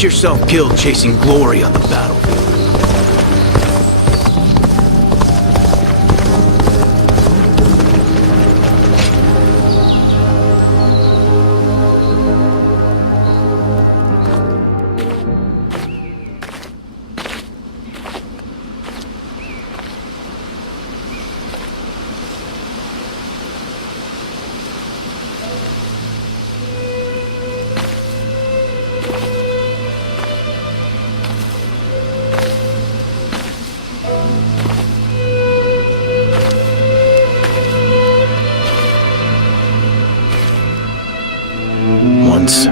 get yourself killed chasing glory on the battlefield. Once,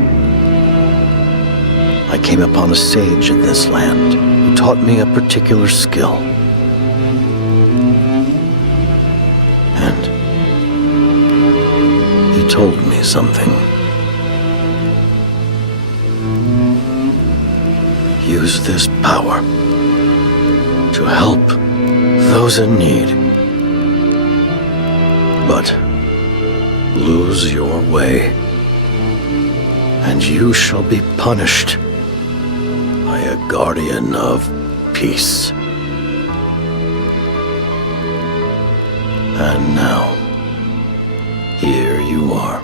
I came upon a sage in this land who taught me a particular skill. And he told me something. Use this power to help those in need. But lose your way, and you shall be punished by a guardian of peace. And now, here you are.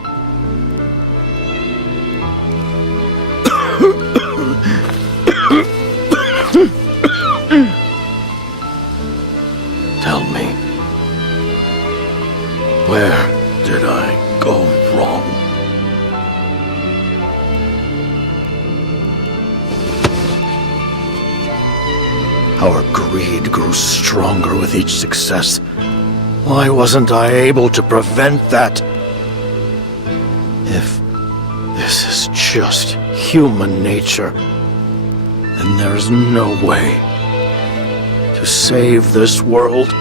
Tell me, where did I go wrong? Our greed grew stronger with each success. Why wasn't I able to prevent that? If this is just human nature, then there's no way to save this world.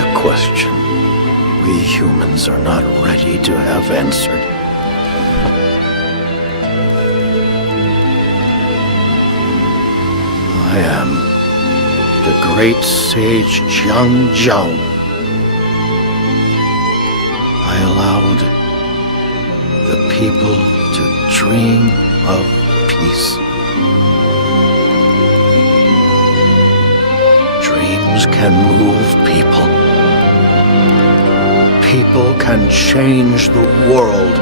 A question we humans are not ready to have answered. I am the great sage Zhang Jiao. I allowed the people to dream of peace. Dreams can move people. People can change the world.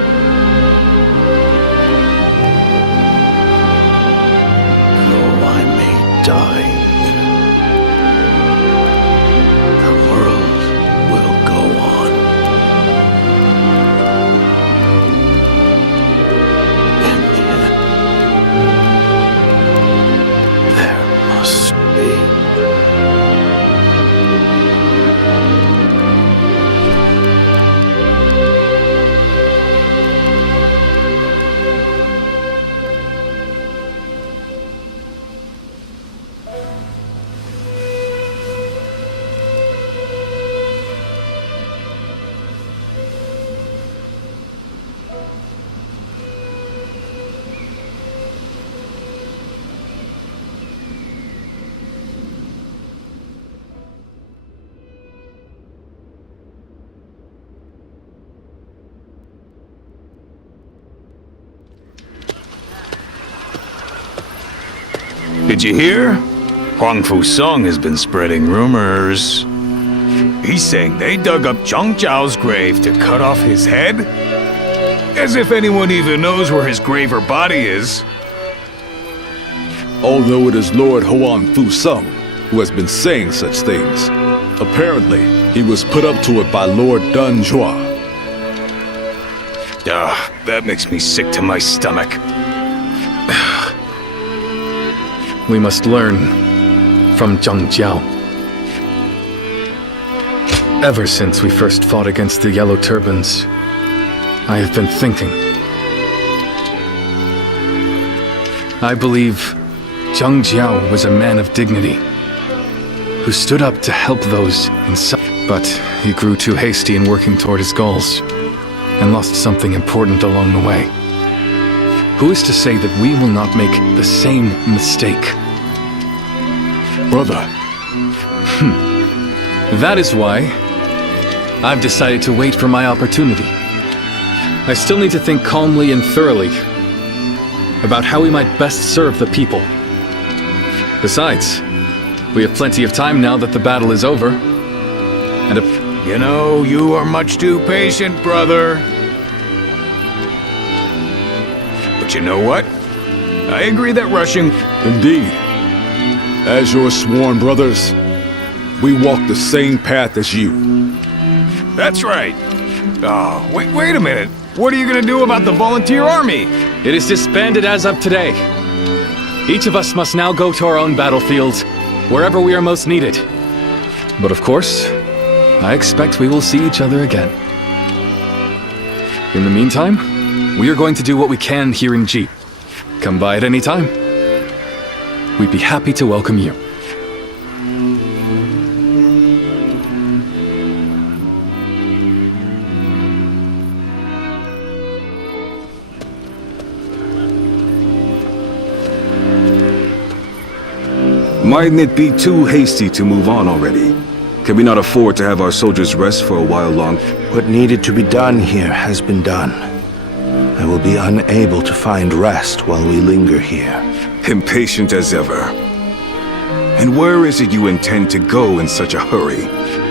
Though I may die, the world will go on. In the end, there must be. Did you hear? Huang Fusong has been spreading rumors. He's saying they dug up Zhang Jiao's grave to cut off his head? As if anyone even knows where his grave or body is. Although it is Lord Huang Fusong who has been saying such things, apparently he was put up to it by Lord Dun Zhua. That makes me sick to my stomach. We must learn from Zhang Jiao. Ever since we first fought against the Yellow Turbans, I have been thinking. I believe Zhang Jiao was a man of dignity, who stood up to help those in suffering. But he grew too hasty in working toward his goals, and lost something important along the way. Who is to say that we will not make the same mistake? Brother. That is why I've decided to wait for my opportunity. I still need to think calmly and thoroughly about how we might best serve the people. Besides, we have plenty of time now that the battle is over. And You know, you are much too patient, brother. But you know what? I agree that rushing... Indeed. As your sworn brothers, we walk the same path as you. That's right. Oh, wait a minute. What are you gonna do about the volunteer army? it is disbanded as of today. Each of us must now go to our own battlefields, wherever we are most needed. But of course, I expect we will see each other again. In the meantime, we are going to do what we can here in G. Come by at any time. We'd be happy to welcome you. Mightn't it be too hasty to move on already? Can we not afford to have our soldiers rest for a while long? What needed to be done here has been done. I will be unable to find rest while we linger here. Impatient as ever. And where is it you intend to go in such a hurry?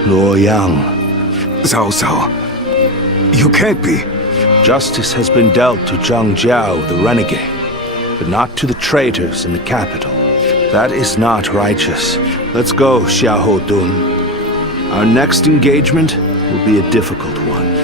Luoyang. Cao, you can't be. Justice has been dealt to Zhang Jiao, the renegade, but not to the traitors in the capital. That is not righteous. Let's go, Xiahou Dun. Our next engagement will be a difficult one.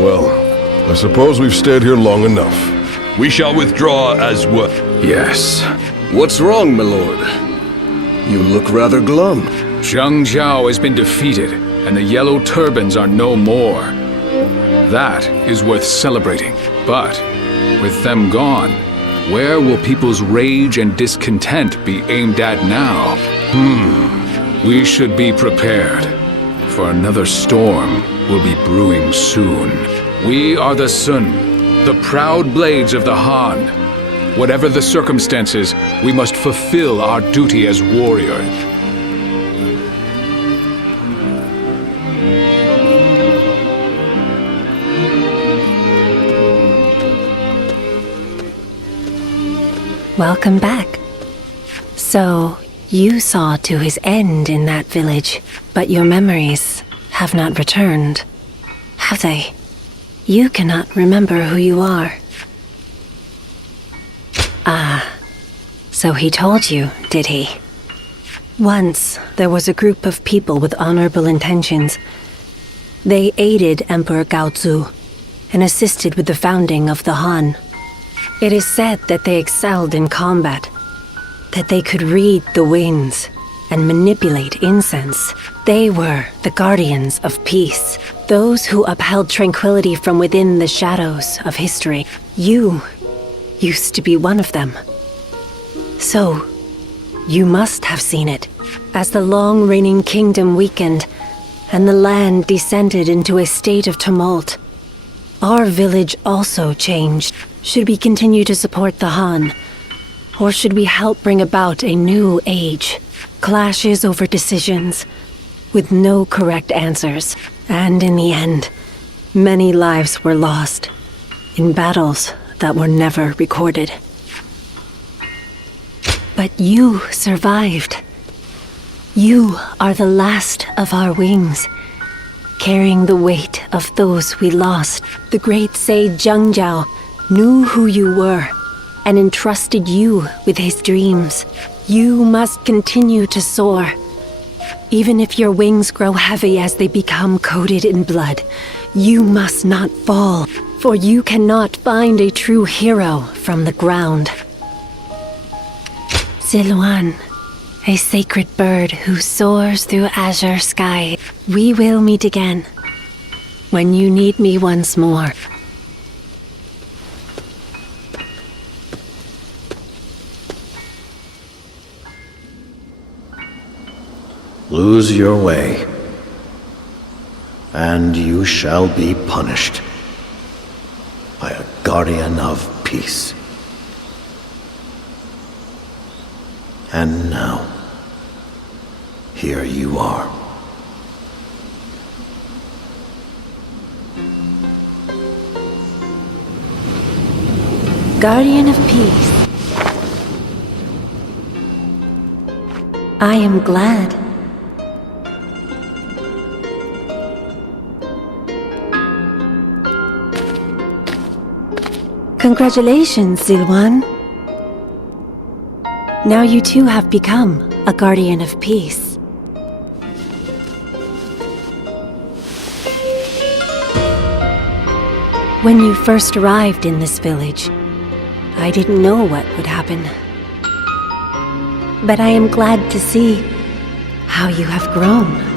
Well, I suppose we've stayed here long enough. We shall withdraw as well. Yes. What's wrong, my lord? You look rather glum. Zhang Jiao has been defeated, and the Yellow Turbans are no more. That is worth celebrating. But, with them gone, where will people's rage and discontent be aimed at now? We should be prepared, for another storm will be brewing soon. We are the Sun, the proud blades of the Han. Whatever the circumstances, we must fulfill our duty as warriors. Welcome back. So, you saw to his end in that village, but your memories have not returned, have they? You cannot remember who you are. Ah, so he told you, did he? Once, there was a group of people with honorable intentions. They aided Emperor Gaozu and assisted with the founding of the Han. It is said that they excelled in combat, that they could read the winds and manipulate incense. They were the guardians of peace, those who upheld tranquility from within the shadows of history. You used to be one of them. So, you must have seen it, as the long-reigning kingdom weakened and the land descended into a state of tumult. Our village also changed. Should we continue to support the Han? Or should we help bring about a new age? Clashes over decisions, with no correct answers. And in the end, many lives were lost, in battles that were never recorded. But you survived. You are the last of our wings, carrying the weight of those we lost. The great sage Zhang Jiao knew who you were and entrusted you with his dreams. You must continue to soar. Even if your wings grow heavy as they become coated in blood, you must not fall, for you cannot find a true hero from the ground. Ziluan, a sacred bird who soars through azure sky. We will meet again, when you need me once more. lose your way, and you shall be punished by a guardian of peace. And now, here you are. Guardian of Peace. I am glad. Congratulations, Zilwan. Now you too have become a Guardian of Peace. When you first arrived in this village, I didn't know what would happen. But I am glad to see how you have grown.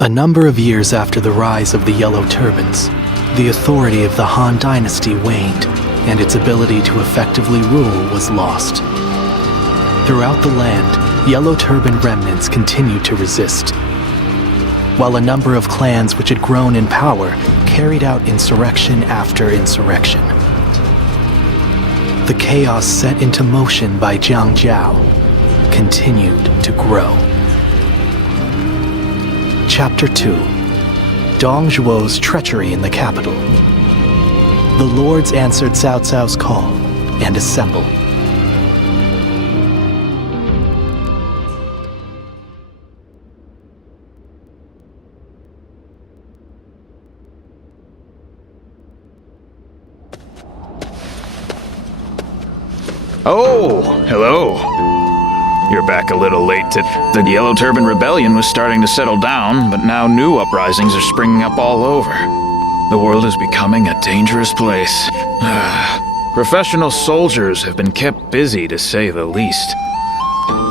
A number of years after the rise of the Yellow Turbans, the authority of the Han Dynasty waned, and its ability to effectively rule was lost. Throughout the land, Yellow Turban remnants continued to resist, while a number of clans which had grown in power carried out insurrection after insurrection. The chaos set into motion by Zhang Jiao continued to grow. Chapter 2. Dong Zhuo's treachery in the capital. The lords answered Cao Cao's call and assembled. Oh, hello. You're back a little late to... The Yellow Turban Rebellion was starting to settle down, but now new uprisings are springing up all over. The world is becoming a dangerous place. Professional soldiers have been kept busy, to say the least.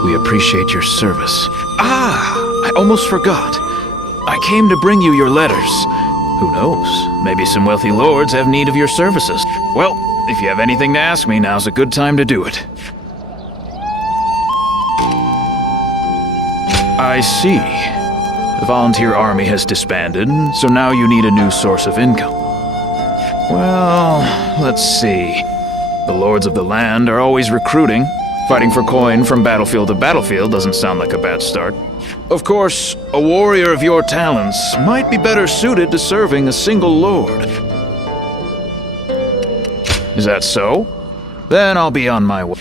We appreciate your service. I almost forgot. I came to bring you your letters. Who knows? Maybe some wealthy lords have need of your services. Well, if you have anything to ask me, now's a good time to do it. I see. The volunteer army has disbanded, so now you need a new source of income. Well, let's see. The lords of the land are always recruiting. Fighting for coin from battlefield to battlefield doesn't sound like a bad start. Of course, a warrior of your talents might be better suited to serving a single lord. Is that so? Then I'll be on my way.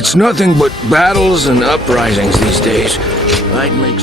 It's nothing but battles and uprisings these days. I'd make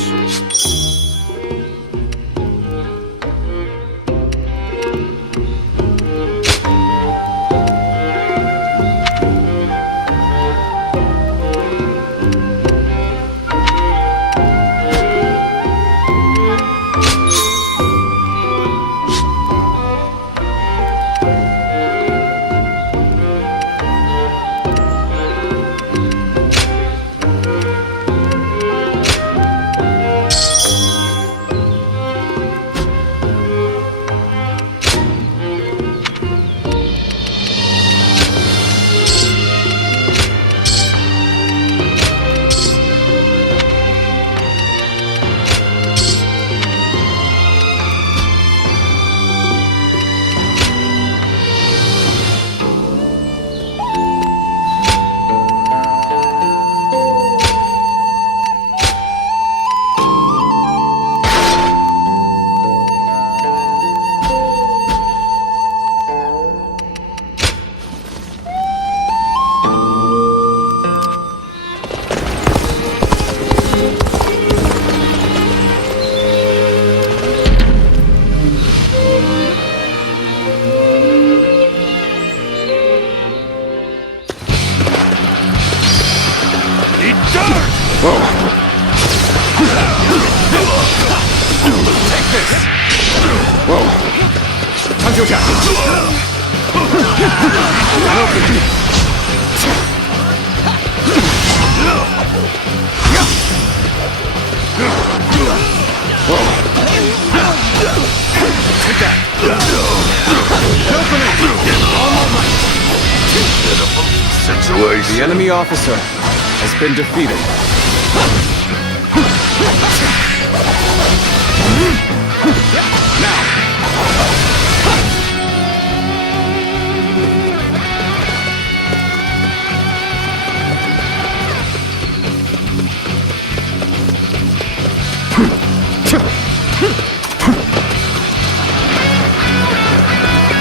The enemy officer has been defeated.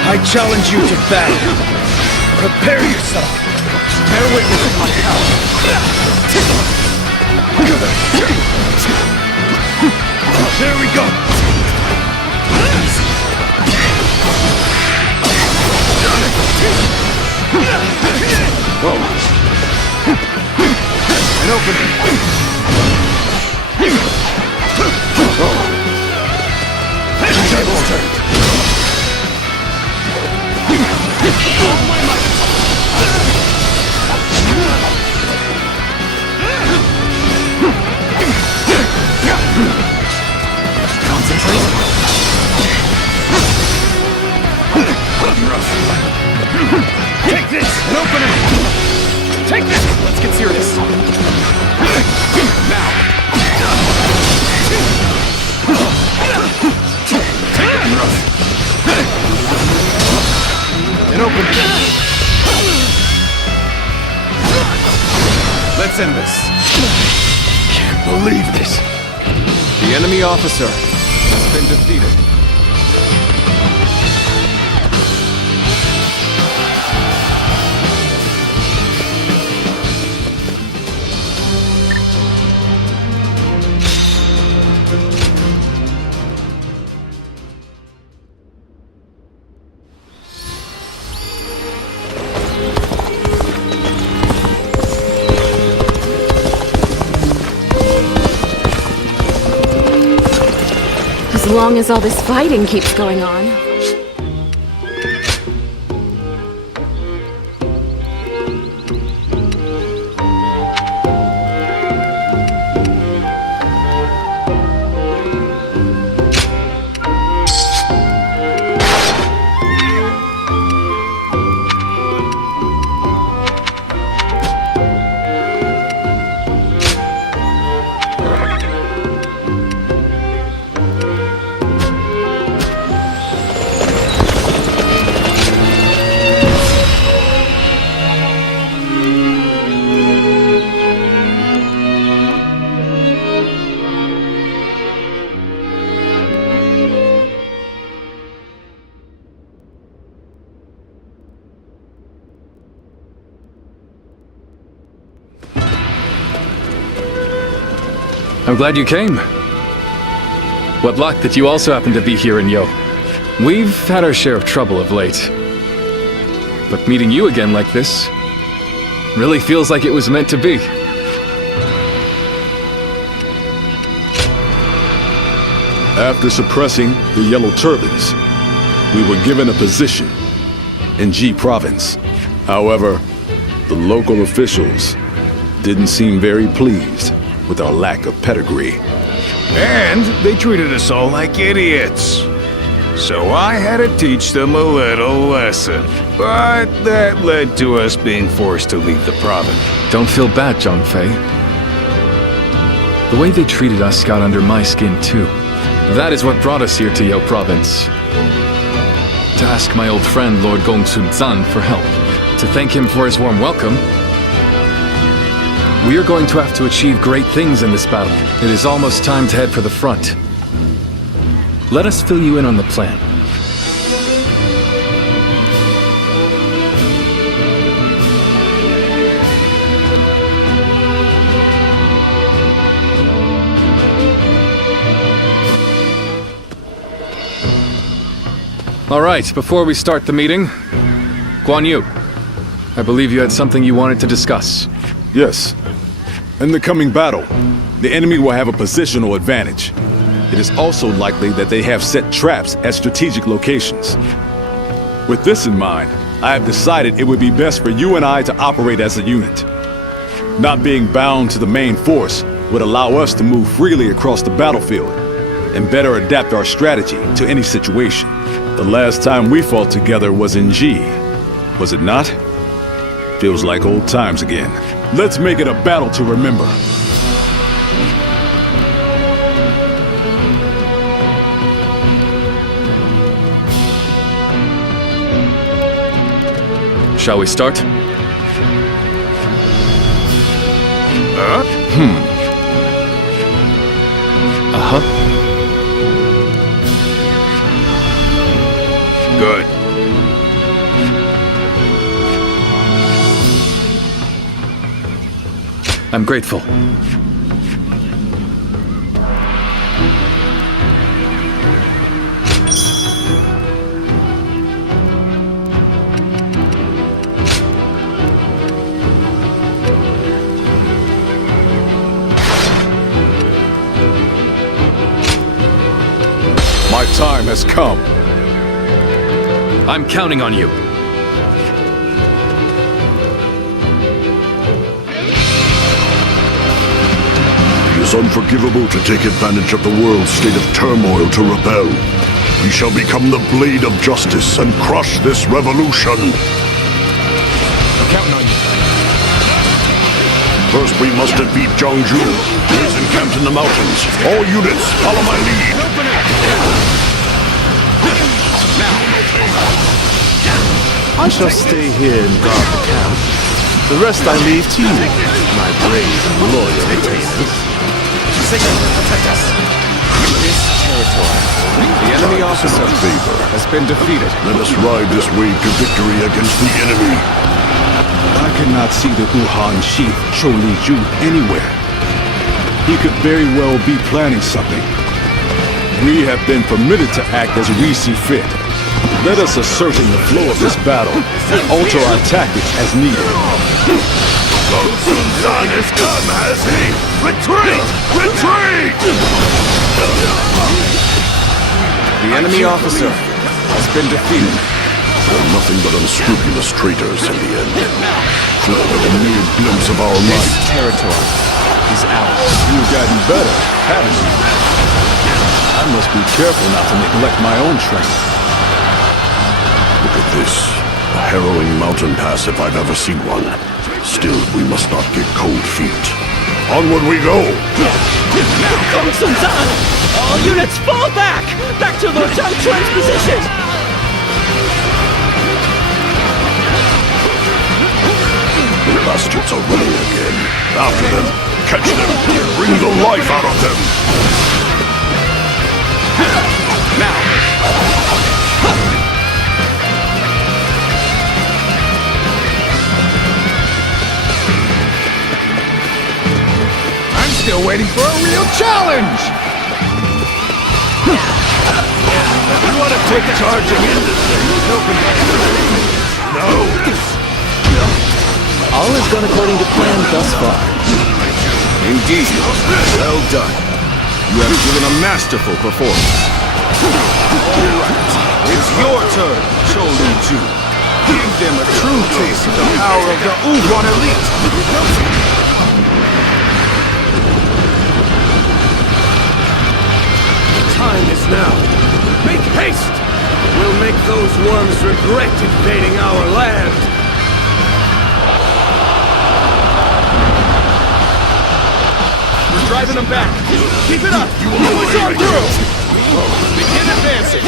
I challenge you to battle. Prepare yourself. Bear witness to my power. There we go. An opening. Tables turned. All my might. Concentrate. Take this! An opening! Take this! Let's get serious. Now! Take it, rough! An opening! Let's end this. Can't believe this. The enemy officer has been defeated. As long as all this fighting keeps going on. I'm glad you came. What luck that you also happen to be here in Yo. We've had our share of trouble of late. But meeting you again like this really feels like it was meant to be. After suppressing the Yellow Turbans, we were given a position in G Province. However, the local officials didn't seem very pleased with our lack of pedigree. And they treated us all like idiots. So I had to teach them a little lesson. But that led to us being forced to leave the province. Don't feel bad, Zhongfei. The way they treated us got under my skin too. That is what brought us here to Yo Province. To ask my old friend Lord Gongsun Zan for help. To thank him for his warm welcome. We are going to have to achieve great things in this battle. It is almost time to head for the front. Let us fill you in on the plan. All right, before we start the meeting, Guan Yu, I believe you had something you wanted to discuss. Yes. In the coming battle, the enemy will have a positional advantage. It is also likely that they have set traps at strategic locations. With this in mind, I have decided it would be best for you and I to operate as a unit. Not being bound to the main force would allow us to move freely across the battlefield and better adapt our strategy to any situation. The last time we fought together was in G, was it not? Feels like old times again. Let's make it a battle to remember. Shall we start? Good. I'm grateful. My time has come. I'm counting on you. It is unforgivable to take advantage of the world's state of turmoil to rebel. We shall become the blade of justice and crush this revolution. I'm counting on you. First, we must defeat Zhangju, who is encamped in the mountains. All units, follow my lead. I shall stay here and guard the camp. The rest I leave to you, my brave and loyal retainers. Protect us. This territory. The enemy officer has been defeated. Let us ride this wave to victory against the enemy. I cannot see the Wuhan chief, Chou Liju, anywhere. He could very well be planning something. We have been permitted to act as we see fit. Let us ascertain the flow of this battle and alter our tactics as needed. Gongsun Zan has come, has he? Retreat! Retreat! The enemy officer has been defeated. They're nothing but unscrupulous traitors in the end. Fled with a mere glimpse of our This might. territory is ours. You've gotten better, haven't you? I must be careful not to neglect my own training. Look at this. A harrowing mountain pass if I've ever seen one. Still, we must not get cold feet. Onward we go! Gongsun Zan! All units fall back! Back to Lord Zhang Chuan's position! The bastards are running again. After them! Catch them! Bring the life out of them! I'm still still waiting for a real challenge! You want to take charge again? No! All has gone according to plan thus far. Indeed. Well done. You have given a masterful performance. Alright, it's your turn, Cholu-Ju. Give them a true taste of the power of the Uguan elite! Time is now. Make haste! We'll make those worms regret invading our land! We're driving them back! Keep it up! Push on through! Begin advancing!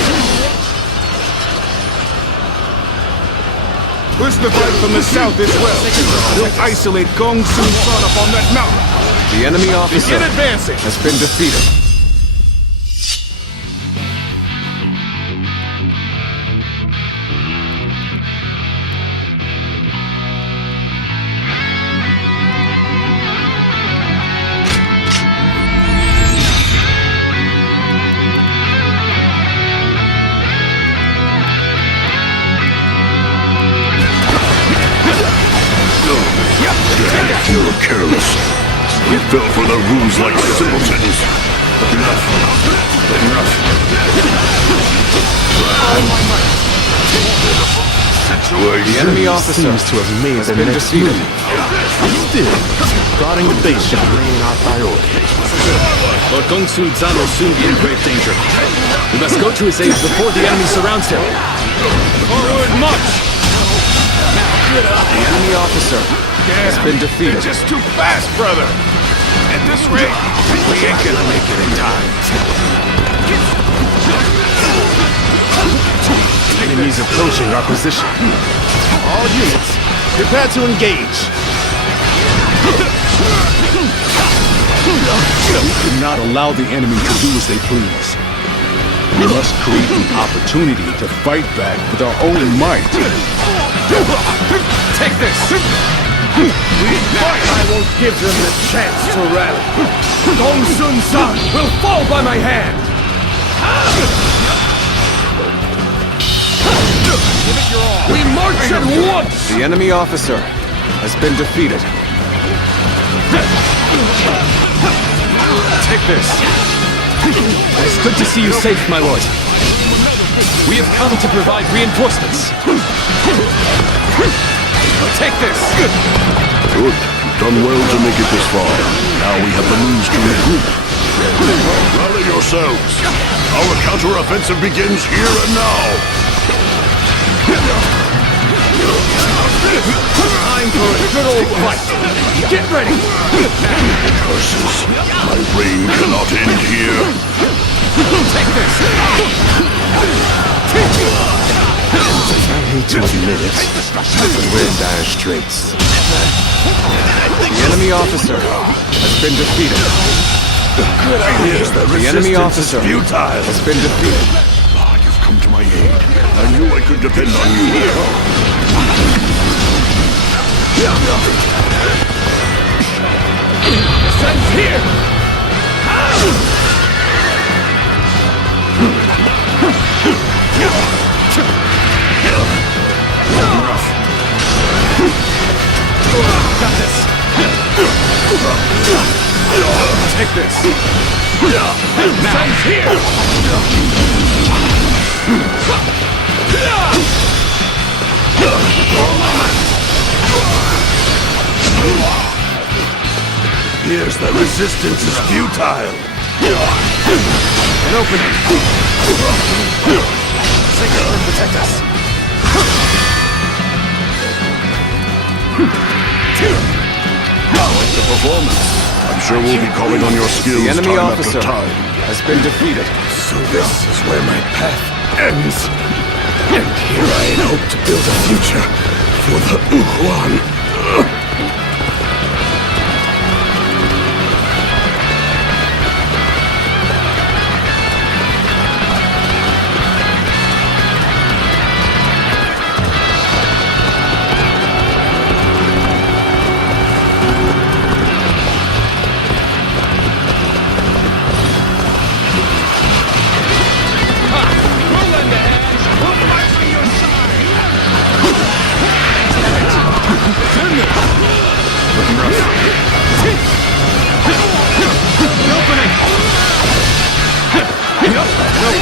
Push the fight from the south as well! We'll isolate Gong Sun's son up on that mountain! The enemy officer Begin advancing! has been defeated. You're careless. We fell for their ruse like simpletons. The enemy officer seems to have made has the been next defeated. move. Still, guarding the base shall remain our priority. Lord Gongsun Zan will soon be in grave danger. We must go to his aid before the enemy surrounds him. Forward march! The enemy officer has been defeated. Just too fast, brother! At this rate, we ain't gonna make it in time. Enemies approaching our position. All units, prepare to engage. We could not allow the enemy to do as they please. We must create an opportunity to fight back with our own might. Take this! I won't give them the chance to rally. Gong Sun San will fall by my hand! Give it your all! We march at once! The enemy officer has been defeated. Take this. It's good to see you safe, my lord. We have come to provide reinforcements. Take this. Good. You've done well to make it this far. Now we have the means to regroup. Rally yourselves. Our counter-offensive begins here and now. Time for a good old fight. Get ready. Curses. My reign cannot end here. Take this. I hate to admit it, but we're in dire straits. The enemy officer has been defeated. The enemy officer has been defeated. You've come to my aid. I knew I could depend on you. Sun's here! Got this! Take this! Sun's here! Here's the resistance is futile. An opening! Sacred Earth protect us! The performance. I'm sure we'll be calling on your skills The enemy time officer after time. has been defeated. So this is where my path ends. And here I had hoped to build a future for the Uhuan.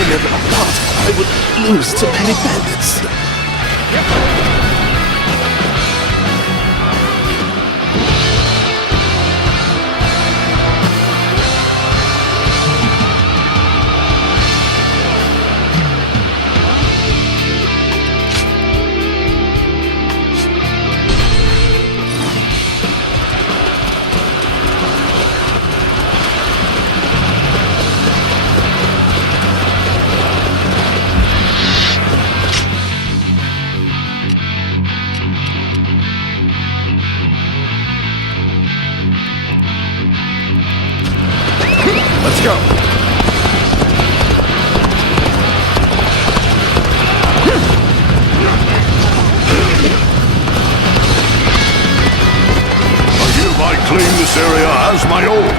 never thought I would lose to petty bandits. Let's go. I hereby claim this area as my own.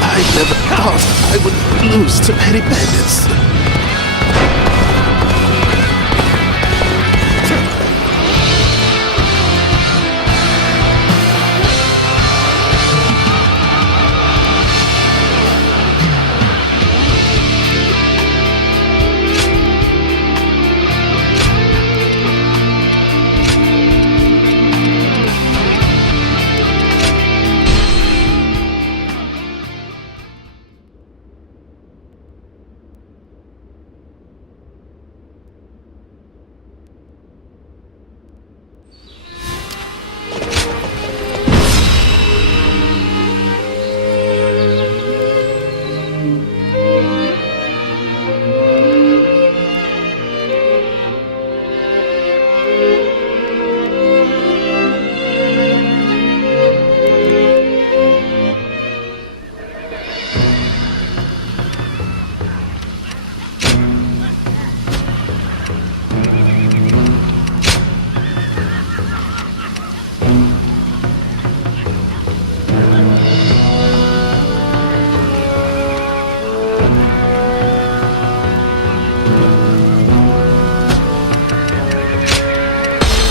I never thought I would lose to petty bandits.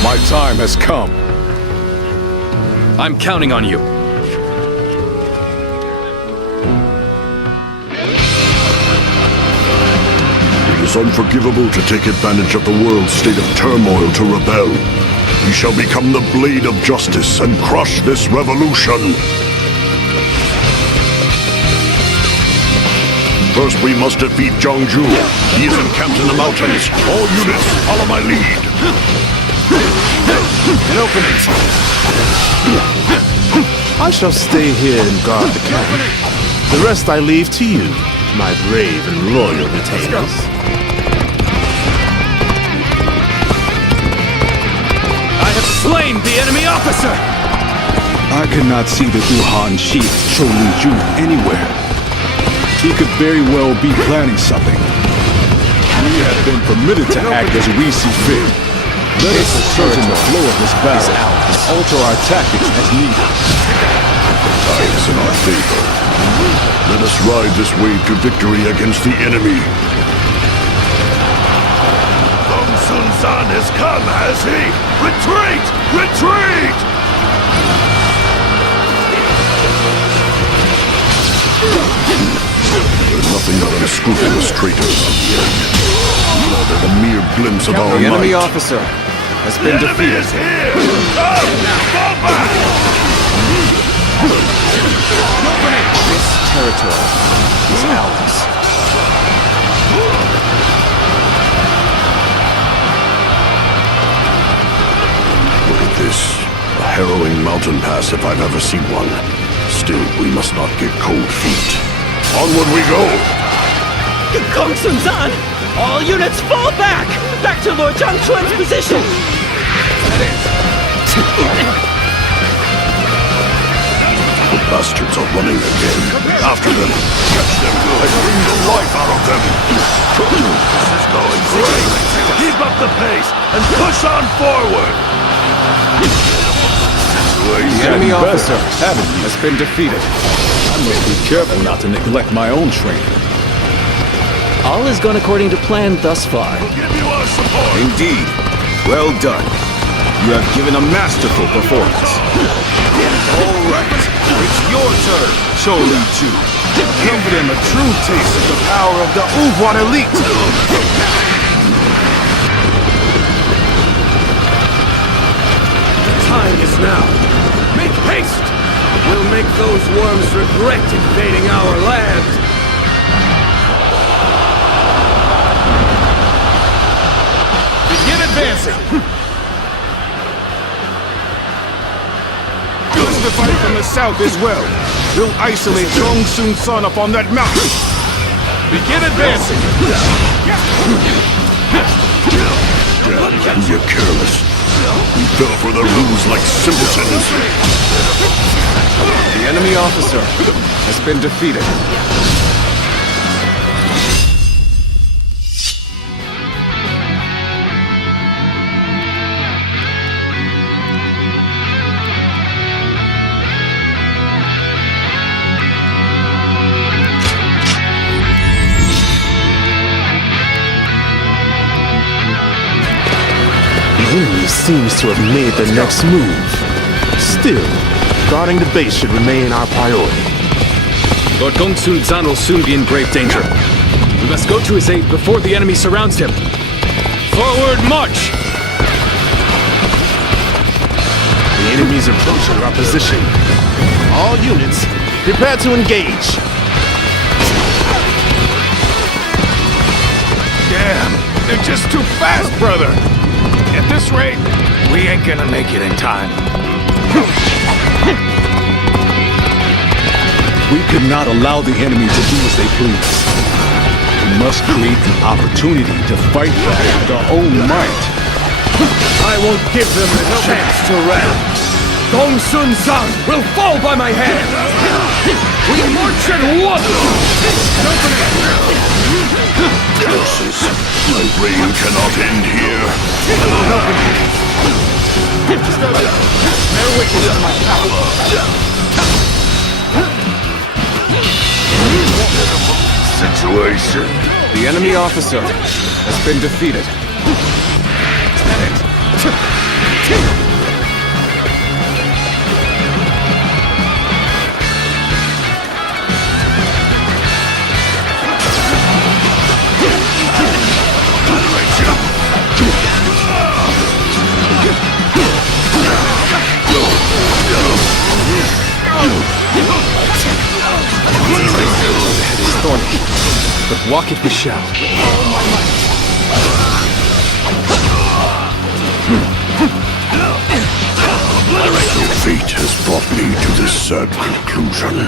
My time has come. I'm counting on you. It is unforgivable to take advantage of the world's state of turmoil to rebel. We shall become the blade of justice and crush this revolution. First, we must defeat Zhangju. He is encamped in the mountains. All units, follow my lead. An opening. I shall stay here and guard the camp. The rest I leave to you, my brave and loyal retainers. I have slain the enemy officer! I cannot see the Wuhan chief Chou Liju anywhere. He could very well be planning something. We have been permitted to act as we see fit. Let us certain the flow of this battle and alter our tactics as needed. Time is in our favor. Let us ride this wave to victory against the enemy. Dong Sun San has come, has he? Retreat! Retreat! There's nothing but unscrupulous traitors. They're a mere glimpse of our The enemy might. officer has been defeated. Is here! Come! Fall back! This territory is ours. Look at this. A harrowing mountain pass if I've ever seen one. Still, we must not get cold feet. Onward we go! Gong Sun Zan! All units fall back! Back to Lord Zhang Chuan's position! The bastards are running again. After them! Catch them! I bring the life out of them! This is going great! Keep up the pace and push on forward! The enemy officer has been defeated. I must be careful not to neglect my own training. All has gone according to plan thus far. Give you our support! Indeed. Well done. You have given a masterful performance. All right. It's your turn, Chou Liju. Confidence them a true taste of the power of the Uwan elite. The time is now. Make haste! We'll make those worms regret invading our land. Begin advancing. Let's the fight from the south as well. We'll isolate Dong Sun's son up on that mountain. Begin advancing. You're careless. We fell for the ruse like simpletons. The enemy officer has been defeated. The enemy seems to have made the next move. Still, guarding the base should remain our priority. Lord Gongsun Zan will soon be in grave danger. We must go to his aid before the enemy surrounds him. Forward march! The enemy's approaching our position. All units, prepare to engage. Damn, they're just too fast, brother. At this rate, we ain't gonna make it in time. We could not allow the enemy to do as they please. We must create an opportunity to fight back with our own might. I won't give them a chance to rest. Gongsun Zan will fall by my hand. We march at once. Curses! My reign cannot end here. Bear witness to my power. Situation. The enemy officer has been defeated. Thorny, but walk it we shall. Fate has brought me to this sad conclusion.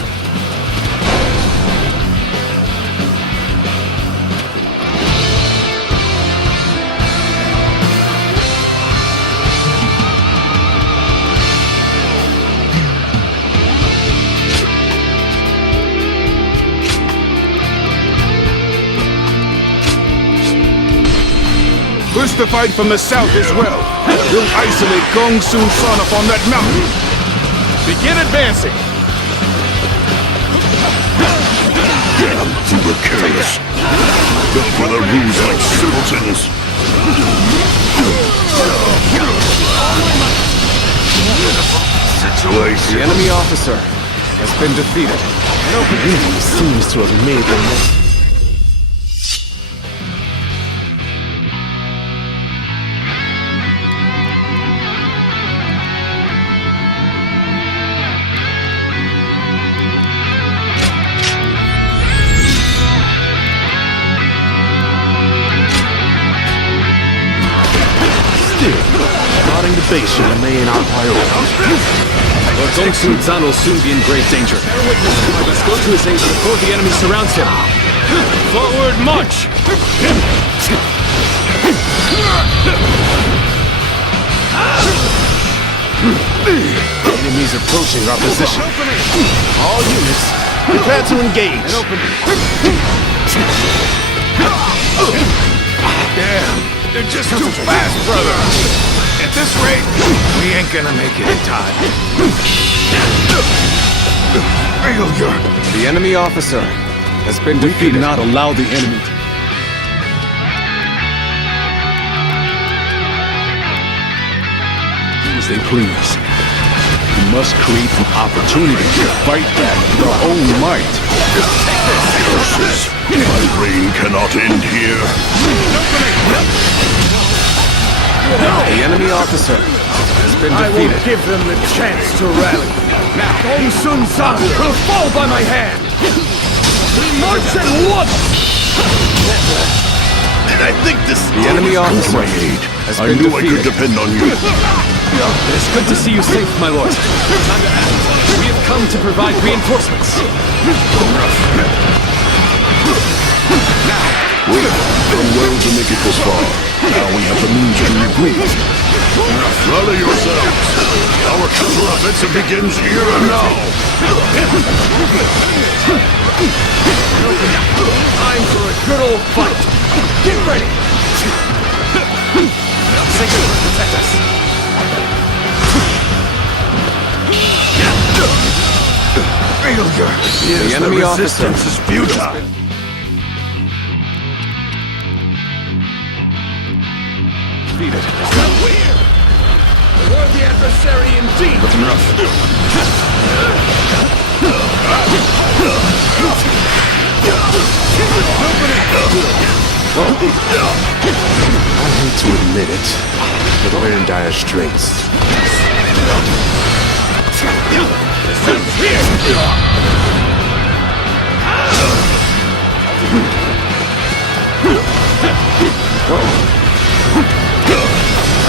Push the fight from the south as well. We'll isolate Gongsun's son up on that mountain. Begin advancing. You were careless. Fell for the ruse like simpletons. Situation. The enemy officer has been defeated. The enemy seems to have made the next. Guarding the base should remain our priority. Lord Gongsun Zan will soon be in grave danger. We must go to his aid before the enemy surrounds him. Forward march! The enemy's approaching our position. All units, prepare to engage. Damn. They're just too fast, brother! At this rate, we ain't gonna make it in time. Failure! The enemy officer has been defeated. We cannot allow the enemy to... do as they please. We must create an opportunity to fight back with our own might. forces. My reign cannot end here. The enemy officer has been defeated. I will give them the chance to rally. Now, Gong Sun San will fall by my hand. We march at once. And I think this The enemy officer has I been knew I could defeated. depend on you. It is good to see you safe, my lord. Time to act. We have come to provide reinforcements. We have done well to make it this far. Now we have the means to regroup. Rally yourselves. Our counteroffensive begins here and now. Time for a good old fight. Get ready. Sacred, protect us. Failure. The enemy officer Resistance is futile. defeated. A worthy adversary indeed. Looking rough. I hate to admit it, but we're in dire straits.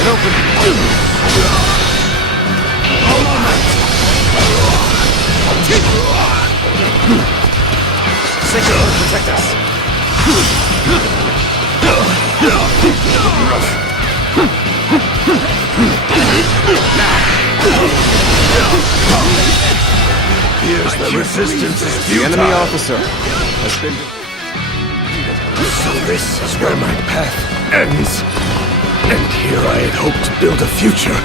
And open. Sacred, protect us. Here's the resistance is The futile. enemy officer has been So this is where my path ends. And here I had hoped to build a future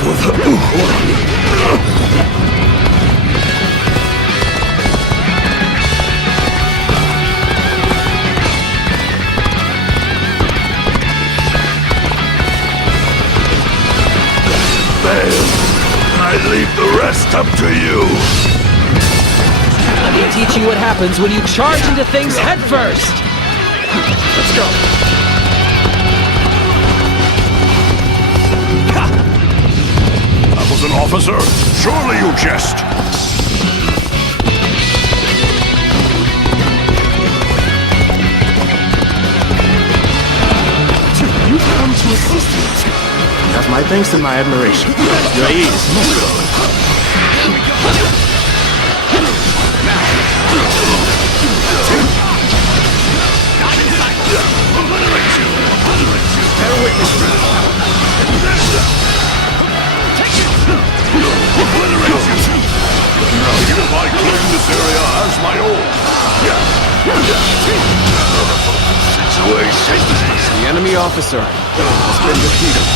for the Uhuan. I leave the rest up to you. Let me teach you what happens when you charge into things headfirst. Let's go. That was an officer. Surely you jest. You come to assist me. You have my thanks and my admiration. Your aid is most welcome. Bear witness. I claim this area as my own. The enemy officer has been defeated.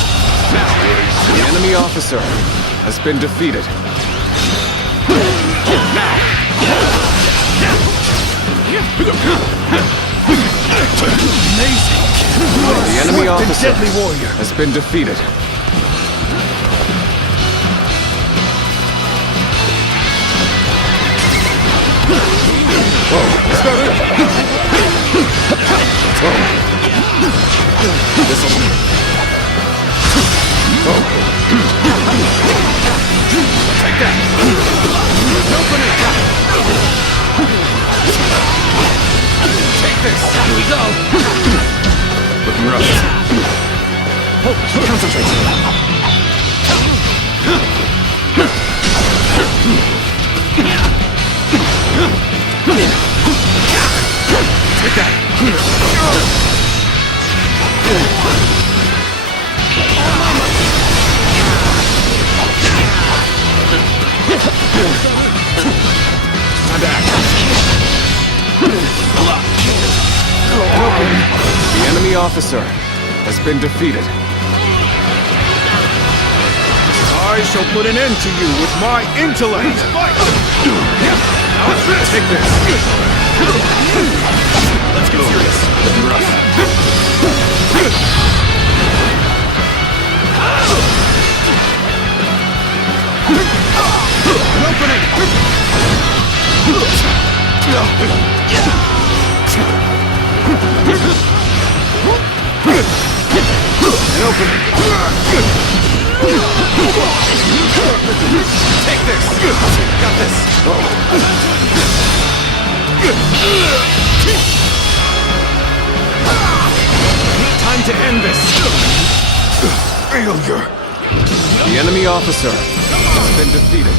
The enemy officer has been defeated. The enemy officer has been defeated. Take that! Open it! Take this! Here we go! Looking rough. Concentrate! Take that! Time to act. The enemy officer has been defeated. I shall put an end to you with my intellect. Take this. Let's get serious. An opening! opening. Take this. Got this. Time to end this. Failure. The enemy officer has been defeated.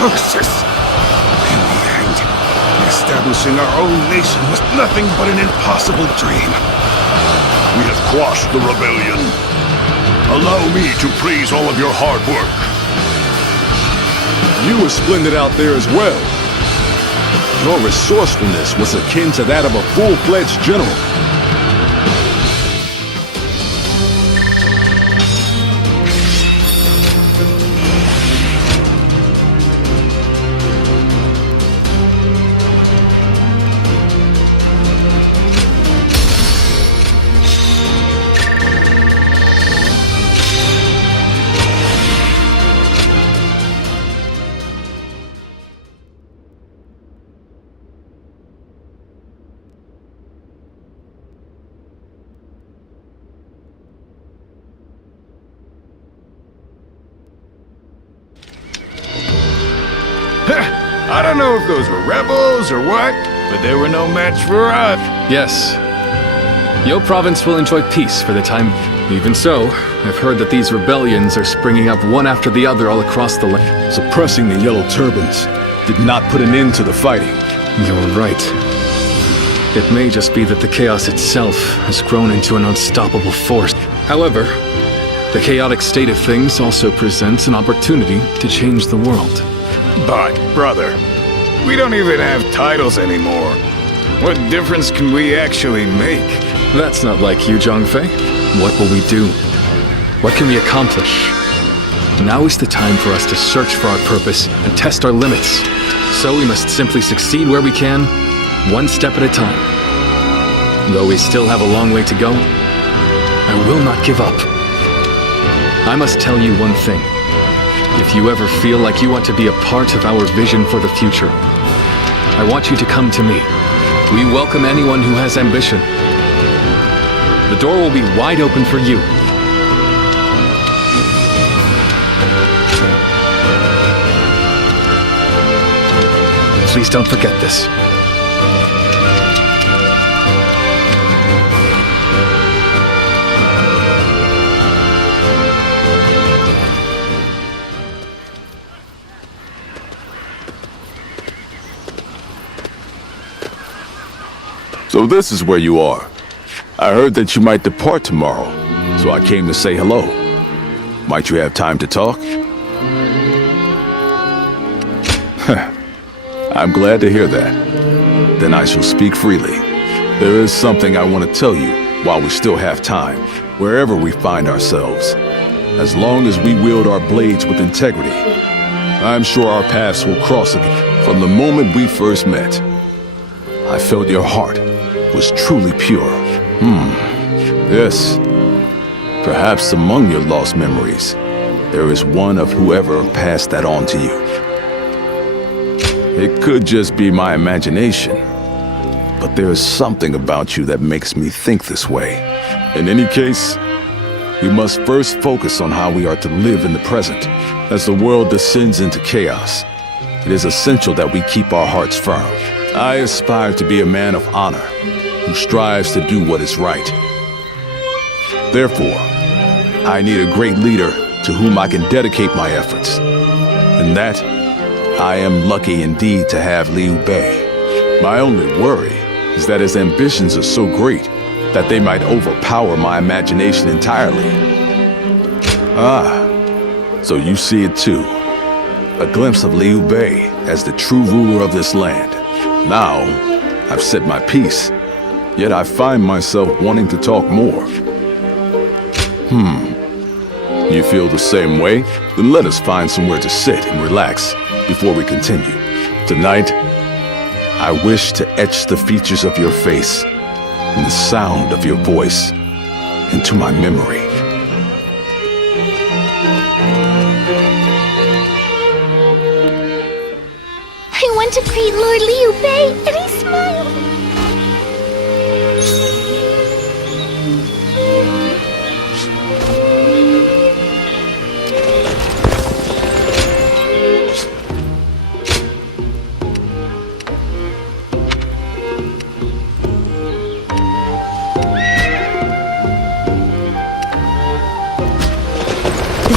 Curses! In the end, establishing our own nation was nothing but an impossible dream. We have quashed the rebellion. Allow me to praise all of your hard work. You were splendid out there as well. Your resourcefulness was akin to that of a full-fledged general. I don't know if those were rebels or what, but they were no match for us. Yes. Your province will enjoy peace for the time. Even so, I've heard that these rebellions are springing up one after the other all across the land. Suppressing the Yellow Turbans did not put an end to the fighting. You're right. It may just be that the chaos itself has grown into an unstoppable force. However, the chaotic state of things also presents an opportunity to change the world. But, brother, we don't even have titles anymore. What difference can we actually make? That's not like you, Zhangfei. What will we do? What can we accomplish? Now is the time for us to search for our purpose and test our limits. So we must simply succeed where we can, one step at a time. Though we still have a long way to go, I will not give up. I must tell you one thing. If you ever feel like you want to be a part of our vision for the future, I want you to come to me. We welcome anyone who has ambition. The door will be wide open for you. Please don't forget this. So this is where you are. I heard that you might depart tomorrow, so I came to say hello. Might you have time to talk? I'm glad to hear that. Then I shall speak freely. There is something I want to tell you while we still have time, wherever we find ourselves. As long as we wield our blades with integrity, I'm sure our paths will cross again. From the moment we first met, I felt your heart was truly pure. Yes. Perhaps among your lost memories, there is one of whoever passed that on to you. It could just be my imagination, but there is something about you that makes me think this way. In any case, we must first focus on how we are to live in the present. As the world descends into chaos, it is essential that we keep our hearts firm. I aspire to be a man of honor, who strives to do what is right. Therefore, I need a great leader to whom I can dedicate my efforts. And that, I am lucky indeed to have Liu Bei. My only worry is that his ambitions are so great that they might overpower my imagination entirely. Ah, so you see it too. A glimpse of Liu Bei as the true ruler of this land. Now, I've said my piece, yet I find myself wanting to talk more. You feel the same way? Then let us find somewhere to sit and relax before we continue. Tonight, I wish to etch the features of your face and the sound of your voice into my memory. I went to greet Lord Liu Bei, and he smiled.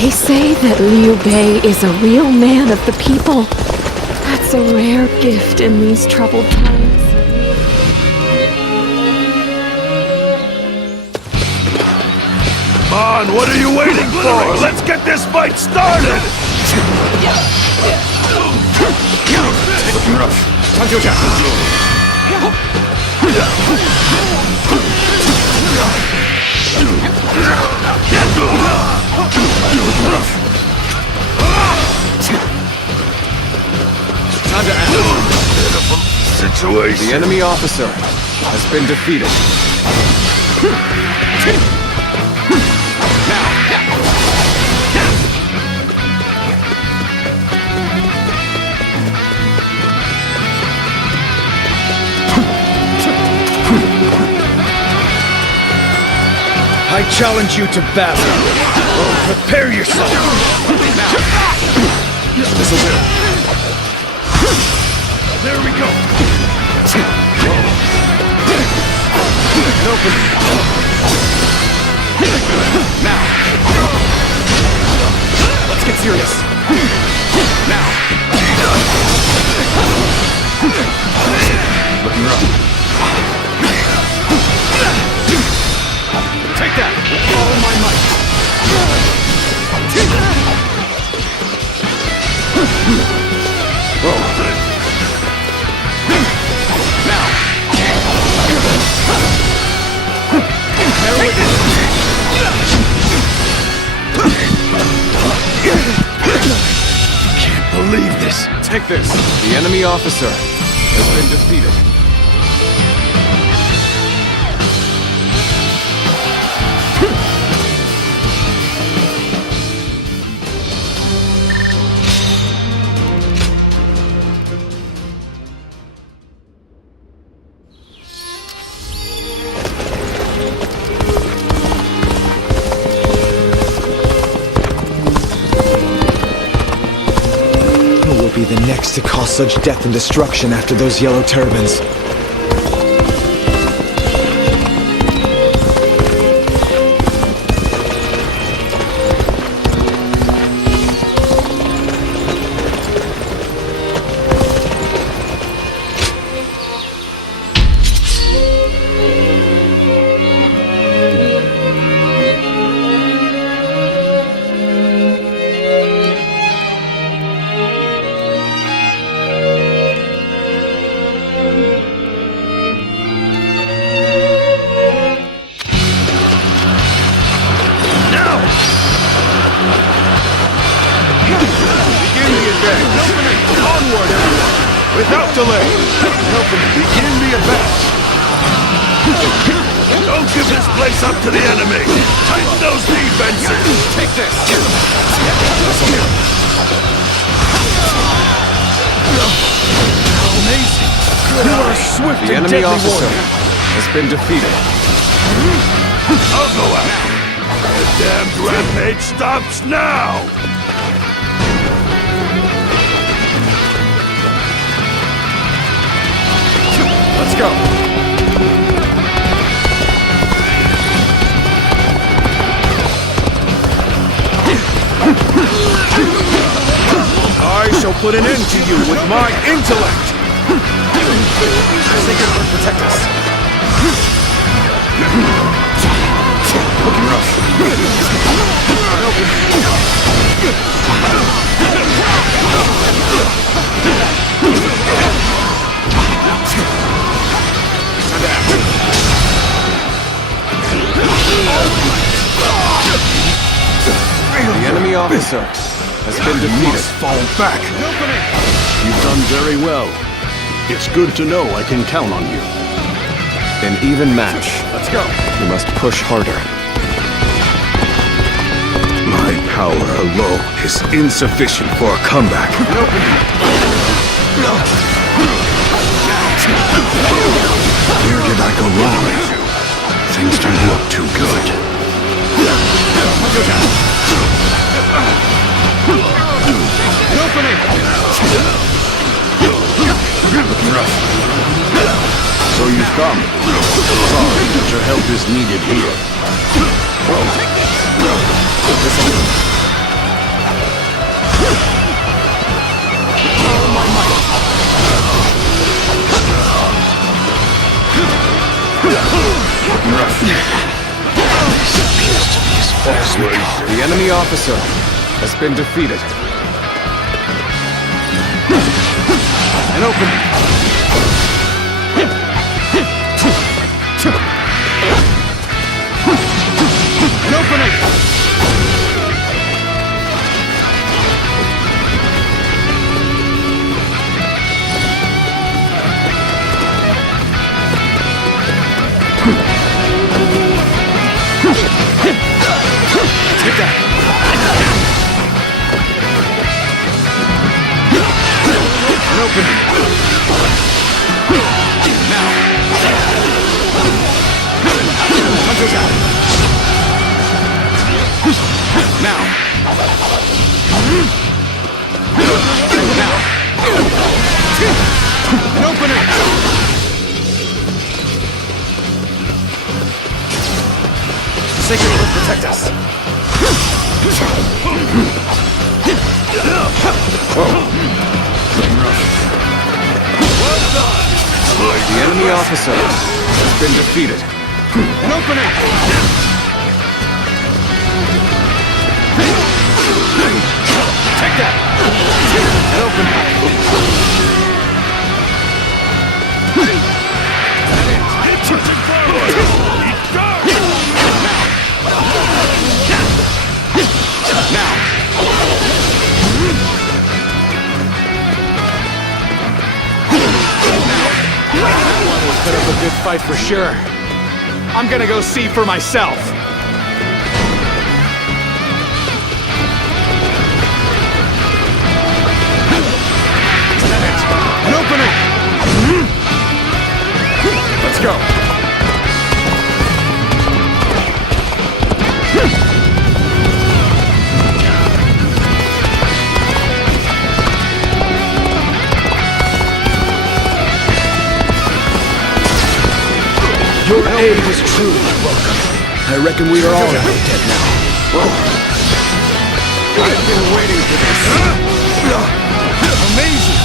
They say that Liu Bei is a real man of the people. That's a rare gift in these troubled times. Come on, what are you waiting for? Let's get this fight started! Time to end. Pitiful situation. The enemy officer has been defeated. I challenge you to battle. Prepare yourself. This'll do. There we go. Open. Now. Let's get serious. Now. Looking rough. Take that with all my might. Whoa. Now. Narrow it in. Can't believe this. Take this. The enemy officer has been defeated. Be the next to cause such death and destruction after those yellow turbans. Without delay! Help him begin the advance! Don't give this place up to the enemy! Tighten those defenses! Take this! Amazing! You are a swift The and enemy deadly officer warrior. has been defeated. I'll go out! The damned rampage stops now! Let's go. I shall put an end to you with my intellect! Sacred Word protect us. Looking rough. The enemy officer has been defeated. Fall back! You've done very well. It's good to know I can count on you. An even match. Let's go. We must push harder. My power alone is insufficient for a comeback. Where did I go wrong? Things don't look too good. So you've come. Sorry, but your help is needed here. The enemy officer has been defeated. An opening. An opening. Take that. An opening. Now. Hunter's out. Now. Now. An opening. Sacred will protect us. The enemy officer has been defeated. An opening! Take that! An opening! Now! That one will put up a good fight for sure. I'm gonna go see for myself. An opening! Let's go. Your aid is truly welcome. I reckon we are all dead now. I've been waiting for this. Amazing!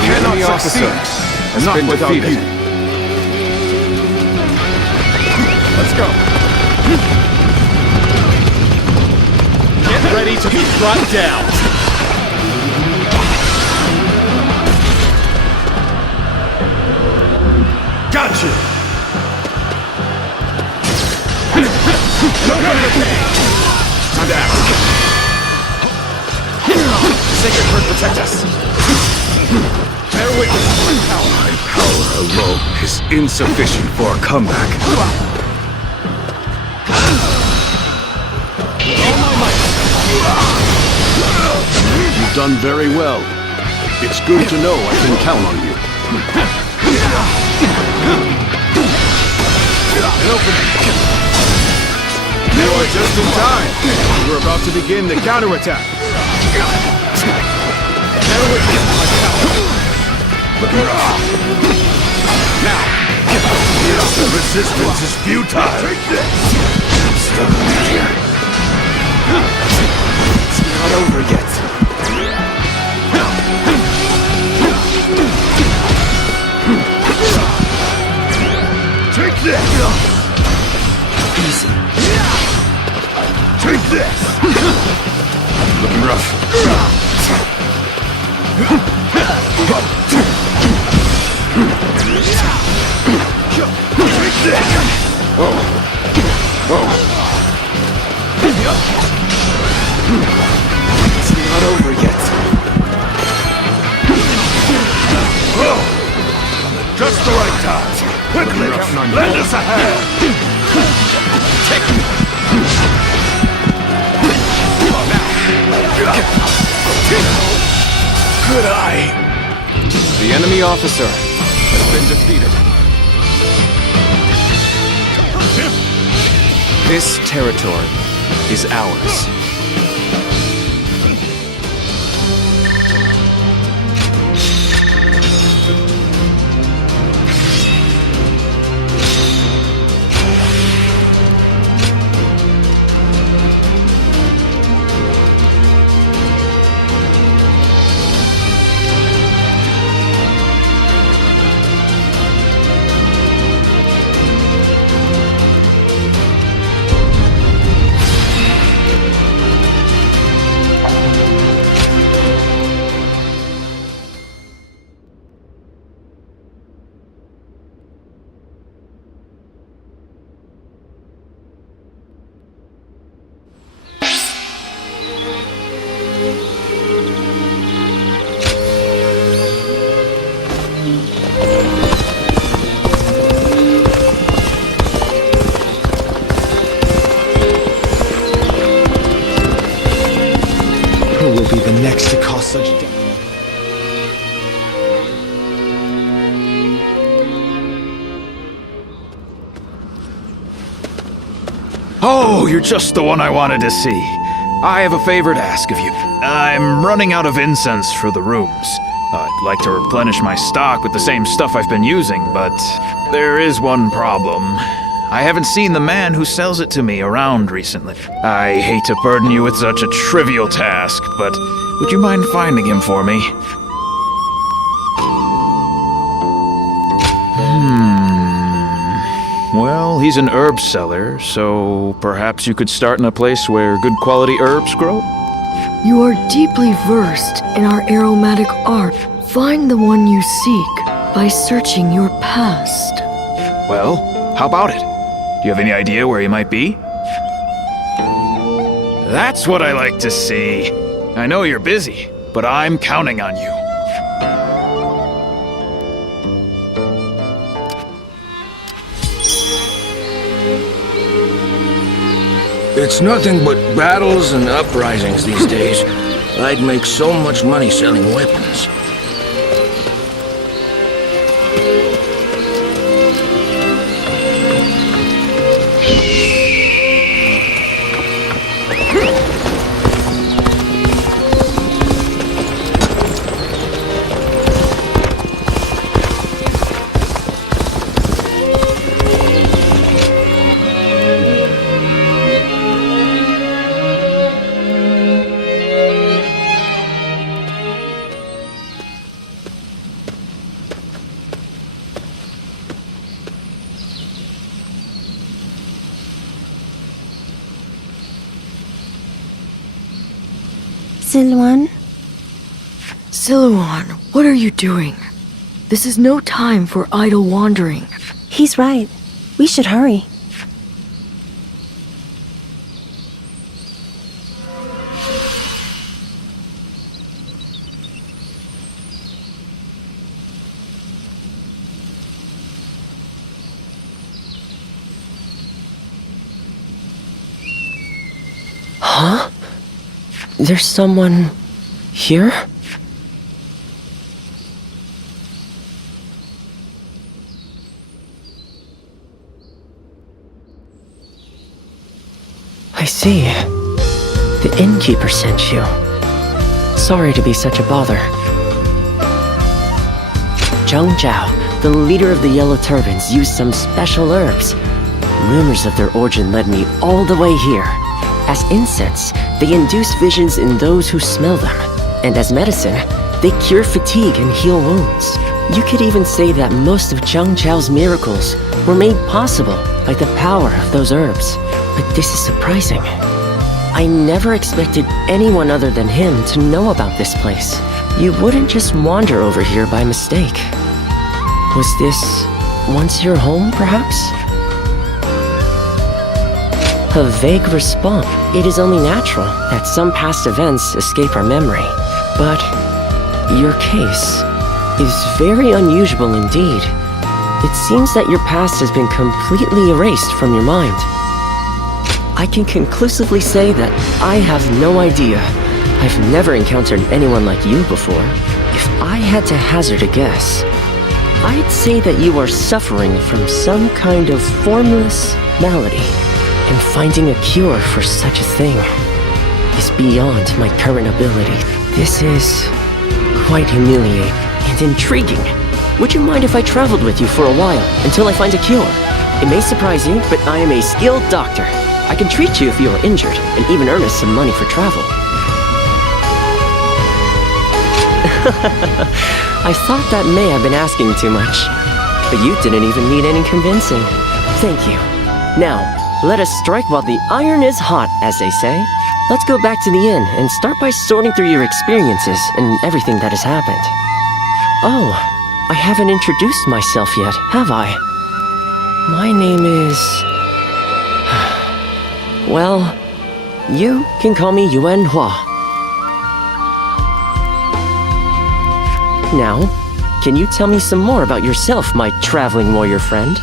The enemy officer has been defeated. Let's go. Get ready to be brought down. Gotcha! No time to act. Sacred Bird protect us. Bear witness to my power. My power alone is insufficient for a comeback. All my might. You've done very well. It's good to know I can count on you. An opening. You are just in time. We're about to begin the counterattack. Bear witness to my power. Now. The resistance is futile. Take this. It's not over yet. Take this. Easy. Take this! Looking rough. Take this! Oh. Oh. It's not over yet. Oh. Just the right time. Quickly, lend us a hand. Take it. Good eye. The enemy officer has been defeated. This territory is ours. Oh, you're just the one I wanted to see. I have a favor to ask of you. I'm running out of incense for the rooms. I'd like to replenish my stock with the same stuff I've been using, but there is one problem. I haven't seen the man who sells it to me around recently. I hate to burden you with such a trivial task, but would you mind finding him for me? Well, he's an herb seller, so perhaps you could start in a place where good quality herbs grow? You are deeply versed in our aromatic art. Find the one you seek by searching your past. Well, how about it? Do you have any idea where he might be? That's what I like to see. I know you're busy, but I'm counting on you. It's nothing but battles and uprisings these days. I'd make so much money selling weapons. Siluan? Siluan, what are you doing? This is no time for idle wandering. He's right. We should hurry. Huh? There's someone here? I see. The innkeeper sent you. Sorry to be such a bother. Zhang Zhao, the leader of the Yellow Turbans, used some special herbs. Rumors of their origin led me all the way here. As incense, they induce visions in those who smell them. And as medicine, they cure fatigue and heal wounds. You could even say that most of Zhang Zhao's miracles were made possible by the power of those herbs. But this is surprising. I never expected anyone other than him to know about this place. You wouldn't just wander over here by mistake. Was this once your home, perhaps? A vague response. It is only natural that some past events escape our memory. But your case is very unusual indeed. It seems that your past has been completely erased from your mind. I can conclusively say that I have no idea. I've never encountered anyone like you before. If I had to hazard a guess, I'd say that you are suffering from some kind of formless malady. And finding a cure for such a thing is beyond my current ability. This is quite humiliating and intriguing. Would you mind if I traveled with you for a while until I find a cure? It may surprise you, but I am a skilled doctor. I can treat you if you are injured and even earn us some money for travel. I thought that may have been asking too much, but you didn't even need any convincing. Thank you. Now, let us strike while the iron is hot, as they say. Let's go back to the inn and start by sorting through your experiences and everything that has happened. Oh, I haven't introduced myself yet, have I? My name is... Well, you can call me Yuan Hua. Now, can you tell me some more about yourself, my traveling warrior friend?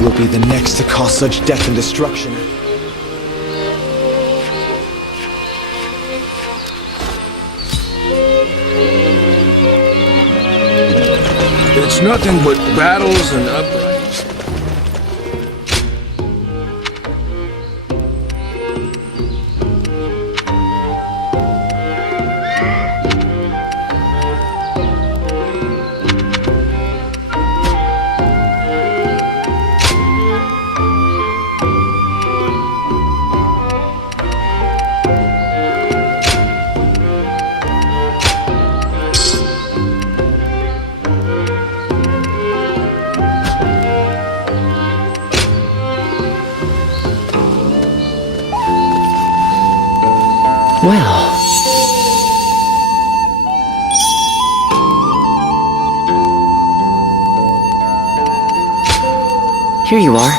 will be the next to cause such death and destruction. It's nothing but battles and uprisings. Well... Here you are.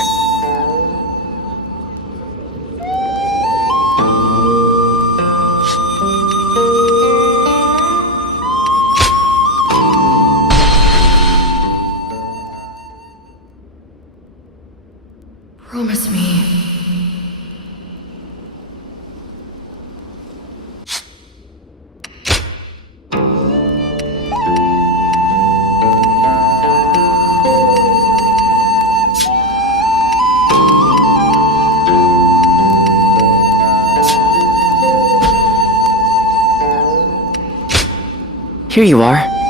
Promise me. Here you are.